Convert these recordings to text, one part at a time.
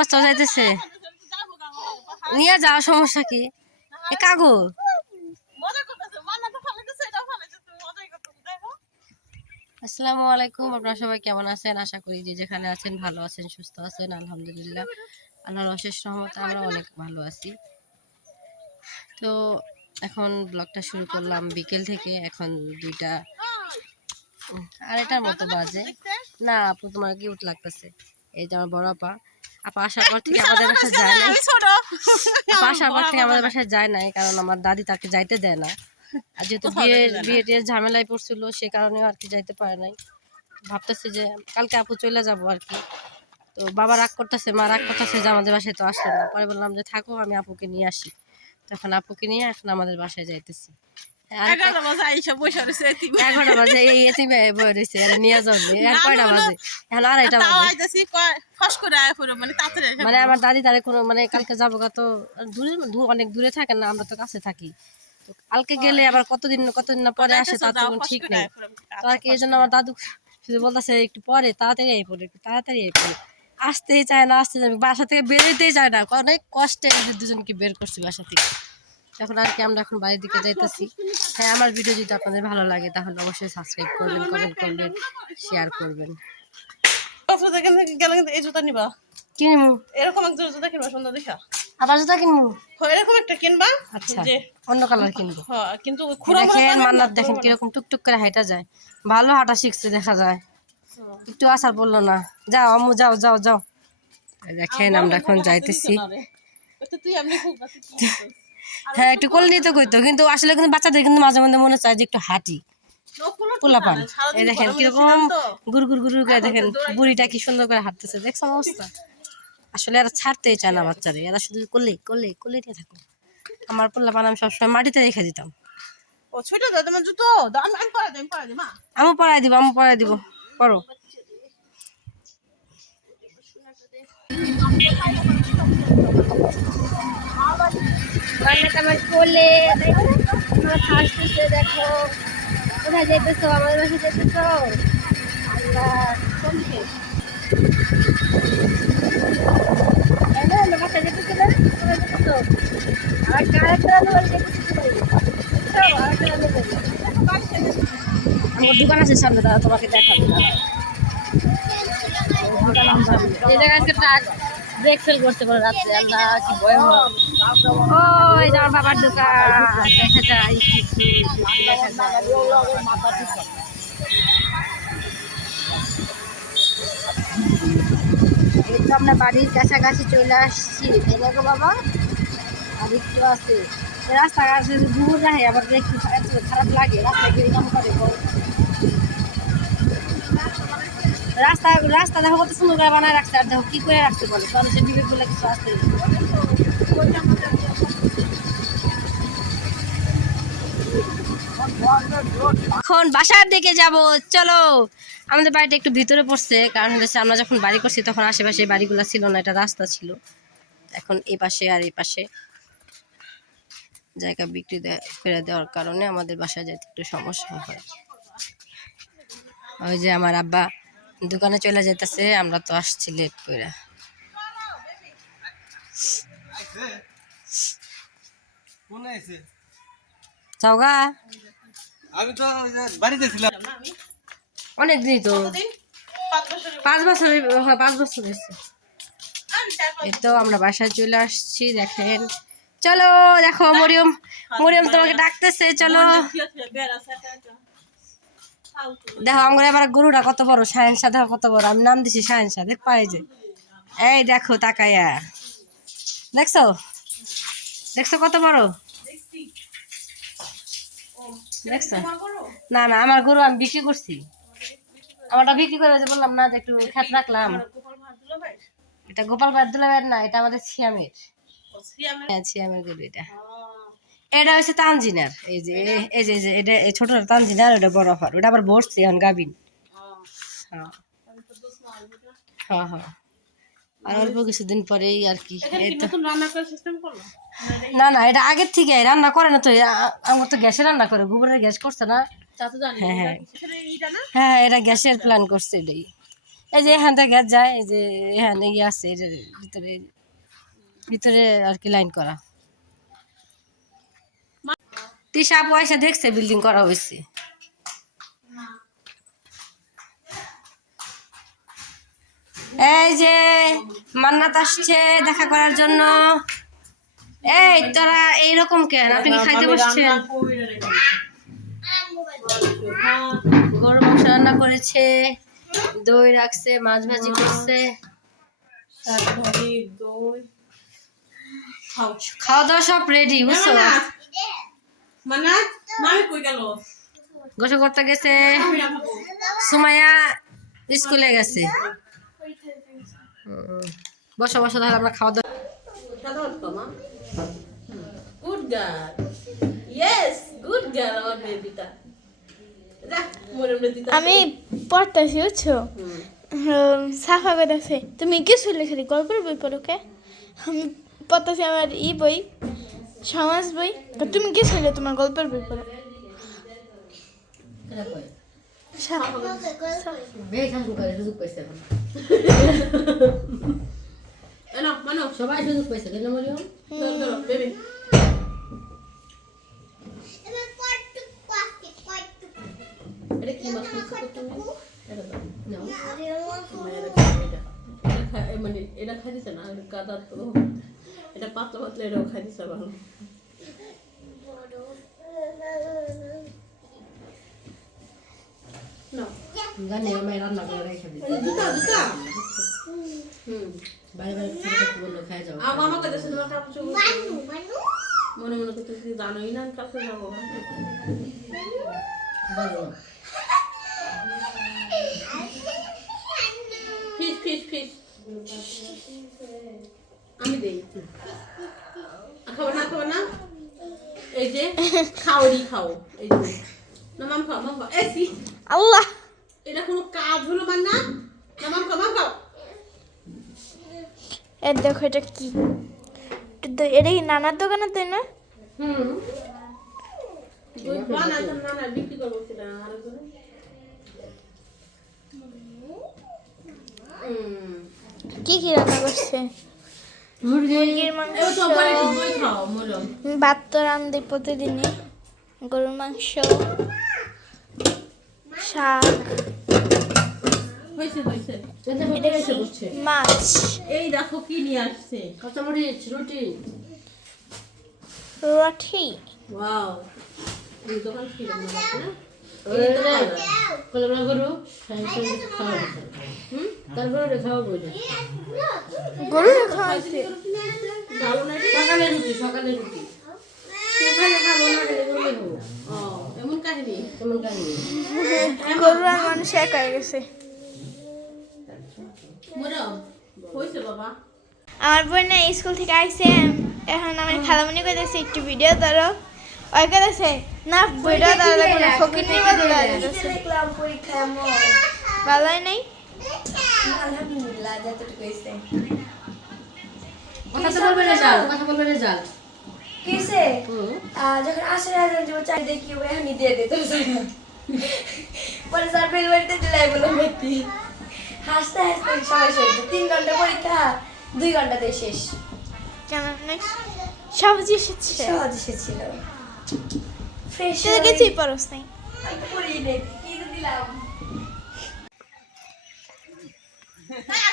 বাচ্চাও যাইতেছে। নিয়ে যাওয়া সমস্যা কি? এ কাগো আসসালামু আলাইকুম আপনারা সবাই কেমন আছেন? আশা করি যে যেখানে আছেন ভালো আছেন সুস্থ আছেন আলহামদুলিল্লাহ। আল্লাহর অশেষ রহমতে আমরা অনেক ভালো আছি। তো এখন ব্লগটা শুরু করলাম বিকেল থেকে এখন দুইটা। আড়াইটার মতো বাজে। না আপু তোমার কিউট লাগতেছে? এই যে আমার বড় আপা। আপা আসার পর থেকে আমাদের বাসায় যায় নাই। আপা আসার পর থেকে আমাদের বাসায় যায় নাই কারণ আমার দাদি তাকে যাইতে দেয় না। আর যেহেতু বিয়ে ঝামেলায় পড়ছিল সে কারণেও আর কি যাইতে পারে নাই। ভাবতেছে যে কালকে আপু চলে যাব আর কি। তো বাবা রাগ করতেছে মা রাগ করতেছে যে আমাদের বাসায় তো আসলো না। পরে বললাম যে থাকো আমি আপুকে নিয়ে আসি। তখন আপুকে নিয়ে এখন আমাদের বাসায় যাইতেছি। আর এগারোটা বাজে এই এতিমে বয়ে রয়েছে আরে নিয়ে যাও আর কয়টা বাজে? এখন আড়াইটা বাজে। মানে আমার দাদি তারে কোনো মানে কালকে যাব তো দূরে অনেক দূরে থাকে না আমরা তো কাছে থাকি। কালকে গেলে আবার কতদিন কতদিন না পরে আসে তার তো ঠিক নেই। তো আর কি এই জন্য আমার দাদু শুধু বলতেছে একটু পরে তাড়াতাড়ি এই পড়ে একটু তাড়াতাড়ি এই পড়ে। আসতেই চায় না আসতে যাবে বাসা থেকে বেরোতেই চায় না। অনেক কষ্টে দুজনকে বের করছি বাসা থেকে। এখন আর কি আমরা এখন বাড়ির দিকে যাইতেছি। হ্যাঁ আমার ভিডিও যদি আপনাদের ভালো লাগে তাহলে অবশ্যই সাবস্ক্রাইব করবেন কমেন্ট করবেন শেয়ার করবেন। এই জুতা নিবা। কিনবো। এরকম এক জোড়া জুতা কিনবা সুন্দর দেখা। আবার জুতা কিনবো? এরকম একটা কিনবা। আচ্ছা অন্য কালার কিনবো। কিন্তু দেখেন মান্নাত দেখেন কীরকম টুকটুক করে হাঁটা যায়। ভালো হাঁটা শিখছে দেখা যায়। একটু আসার বলল না। যাও আম্মু যাও যাও যাও। দেখেন আমরা এখন যাইতেছি। তুই হ্যাঁ একটু কোল নিতে কইতো কিন্তু আসলে কিন্তু বাচ্চাদের কিন্তু মাঝে মধ্যে মনে চায় যে একটু হাঁটি। নকুলও ঠিক পোলা পান এই দেখেন কীরকম। গুড় গুড় গুড় করে দেখেন বুড়িটা কি সুন্দর করে হাঁটতেছে দেখছ অবস্থা? আসলে এরা ছাড়তেই চায় না বাচ্চারা এরা শুধু কোলে কোলে কোলে নিয়ে থাকো। আমার পোলা পান আমি সবসময় মাটিতে রেখে দিতাম। ও ছুটে দাও তোমার জুতো আমি আমি পরে দিই মা। আমি পড়াই দিব আমি পড়াই দিব পড়ো আমার কোলে হাসতেছে, দেখো। কোথায় যেতেছো আমাদের বাসে যেতেছো আল্লাহ বাসা যেতেছো না? কোথায় যেতেছো আর কারেক্টার আমার দোকান আছে সামনে, দাদা, তোমাকে দেখাবো এই জায়গায় আজকে ব্রেক ফেল করতে পারে রাত্রে, আল্লাহ, কি ভয় ওই আমার বাবার দোকান। দেখা যায় কিছু আমরা বাড়ির কাছাকাছি চলে আসছি। দেখো বাবা, আর একটু আছে। এই রাস্তাঘাট দূর রাখে আবার দেখতে খারাপ লাগে। রাস্তায় গিয়ে কাম করে। রাস্তা রাস্তা দেখো কত সুন্দর করে বানায় রাখছে। আর দেখো কি করে রাখতে বলে? মানুষের বিবেক বলে কিছু আছে। এখন বাসার দিকে যাব, চলো। আমাদের বাড়িটা একটু ভিতরে পড়ছে, কারণ হচ্ছে আমরা যখন বাড়ি করছি তখন আশেপাশে বাড়িগুলো ছিল না, এটা রাস্তা ছিল। এখন এই পাশে আর এই পাশে জায়গা বিক্রি করে দেওয়ার কারণে আমাদের বাসায় যেতে একটু সমস্যা হয়। ওই যে আমার আব্বা দোকানে চলে যেতেছে, আমরা তো আসছি লেট করে কোন আইছে? চাওগা আমি তো বাড়িতে ছিলাম। অনেক দিন তো। পাঁচ বছর পাঁচ বছর পাঁচ হয়েছে তো আমরা বাসায় চলে আসছি দেখেন। চলো দেখো মরিয়ম। মরিয়ম তোমাকে ডাকতেছে চলো। দেখো আমার এবার গরুটা কত বড় সায়েন্সা দেখো কত বড়। আমি নাম দিছি সায়েন্সা দেখ পাই যে। এই দেখো তাকাইয়া দেখছ? দেখছ কত বড়? দেখছ? না না, আমার গরু আমি বিক্রি করছি। আমারটা বিক্রি করে যে বললাম না একটু খেত রাখলাম। এটা গোপাল বাদুল্লাহের না, এটা আমাদের সিয়ামের। হ্যাঁ সিয়ামের গরু এটা। এটা হচ্ছে তানজিনার। এই যে এই যে এটা এই ছোটটা তানজিনার ওটা বড় হর ওটা আবার বসছে এখন গাবিন হ্যাঁ। হ্যাঁ হ্যাঁ। আর অল্প কিছুদিন পরেই আর কি না না এটা আগের থেকে রান্না করে না তো আমার তো গ্যাসে রান্না করে গোবরের গ্যাস করছে না। হ্যাঁ হ্যাঁ। না? হ্যাঁ এটা গ্যাসের প্ল্যান করছে এটাই। এই যে এখান থেকে যায় এই যে এখানে ইয়ে আছে যে ভিতরে ভিতরে আর কি লাইন করা। তিশা পয়সা দেখছে বিল্ডিং করা হয়েছে। এই যে মান্নাত আসছে দেখা করার জন্য। এই তোরা এইরকম কেন? আপনি কি খাইতে বসছেন? গরু মাংস রান্না করেছে দই রাখছে মাছ ভাজি করছে। খাওয়া দাওয়া সব রেডি বুঝছ? মানা মামি কই গেল? গোসল করতে গেছে। সুমাইয়া স্কুলে গেছে। বসো বসো তাহলে আমরা খাওয়া দাওয়া সাধারণ good girl yes good girl আমার বেবিটা দেখ মোরে মোরে দিতা আমি পড়তেছি বুঝছ? সাফা করতেছে। তুমি কি শুনলে খালি গল্পের বই পড়ো কে আমি পড়তেছি আমার ই বই সমাজ বই। তুমি কি শুনলে তোমার গল্পের বই পড়ো। সবাই সুযোগ পাইছে কেন ধরো বেবি মানে এটা খাই দিছে না কাদা তো এটা পাতলা পাতলা এটাও খাই দিছে ভালো জানি আমি রান্না করে রেখে দিই দুটা দুটা হুম বাড়ি বাড়ি বলল খাই যাও আমার আমার কাছে তোমার কাপড় চোপড় মনে মনে করতে তুই জানোই না কাছে যাব বলো ফিস ফিস ফিস আমি দেই খাব না খাব না এই যে খাও খাও এই যে না মাম খাও মাম খাও এসি আল্লাহ। এটা কোনো কাজ হলো মান না না মাম খাও মাম এ দেখো এটা কি? এটা কি নানার দোকানে তাই না? হুম। বিক্রি করব সেটা কি কি রান্না করছে? মুরগির মাংস। ভাত তো রান্ধি প্রতিদিনই। গরুর মাংস। শাক। কি মাছ। এই দেখো কি নিয়ে আসছে। কাঁচামরিচ রুটি। রুটি। ওয়াও। এই দোকান খাওয়া খাওয়া বই গরু খাওয়াছে ভালো সকালে রুটি সকালে রুটি। সকালে খাব না খাব। ও কাহিনী? কেমন কাহিনী? গরু আর মানুষ এক হয়ে গেছে। আমার বোন না স্কুল থেকে আইসে এখন আমার খালামণি কইতেছে একটু ভিডিও ধরো। ওই কইতেছে না ভিডিও ধরো দেখো না ফকির ধরো দেখলাম পরীক্ষায় ভালোই নাই? আলহামদুলিল্লাহ যতটুকু হয়েছে। কথা তো বলবে না যাও। কথা বলবে না যাও। কিসে যখন আসলে হাজার দিব চাই দেখি ও এখনই দিয়ে দিত পরে স্যার বেল বাড়িতে দিলাই বলে ভর্তি হাসতে হাসতে সবাই শেষ তিন ঘণ্টা পরীক্ষা দুই ঘন্টাতে শেষ। কেন? নেক্সট সবজি এসেছে। সহজ এসেছিল। ফ্রেশ সে কিছুই পরস নাই। আমি পড়ি নেই কি দিলাম।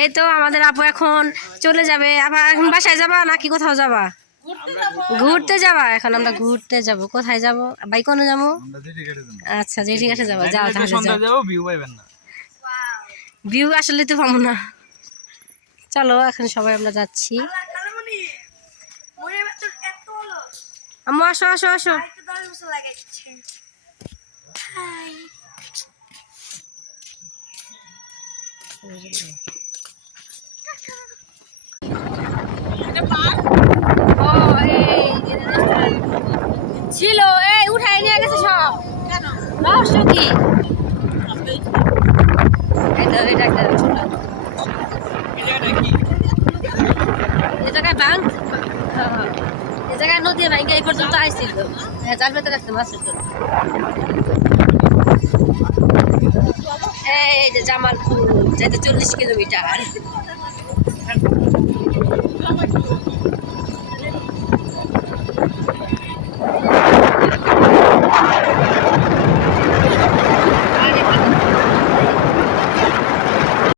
এই তো আমাদের আপু এখন চলে যাবে। আবার এখন বাসায় যাবা নাকি কোথাও যাবা? ঘুরতে যাবা? এখন আমরা ঘুরতে যাব। কোথায় যাব? বাইকনে যাব? আচ্ছা যে ঠিক আছে যাবা। যাও তাহলে যাও। ভিউ পাইবেন না। ভিউ আসলে তো পাবো না। চলো এখন সবাই আমরা যাচ্ছি। আম্মু আসো আসো আসো। ছিল এই উঠাই নিয়ে গেছে সব রহস্য কি জায়গায় ব্যাংক এ এই পর্যন্ত আইছিল হ্যাঁ জাল পেতে রাখছে মাছের জন্য এই যাইতে চল্লিশ কিলোমিটার।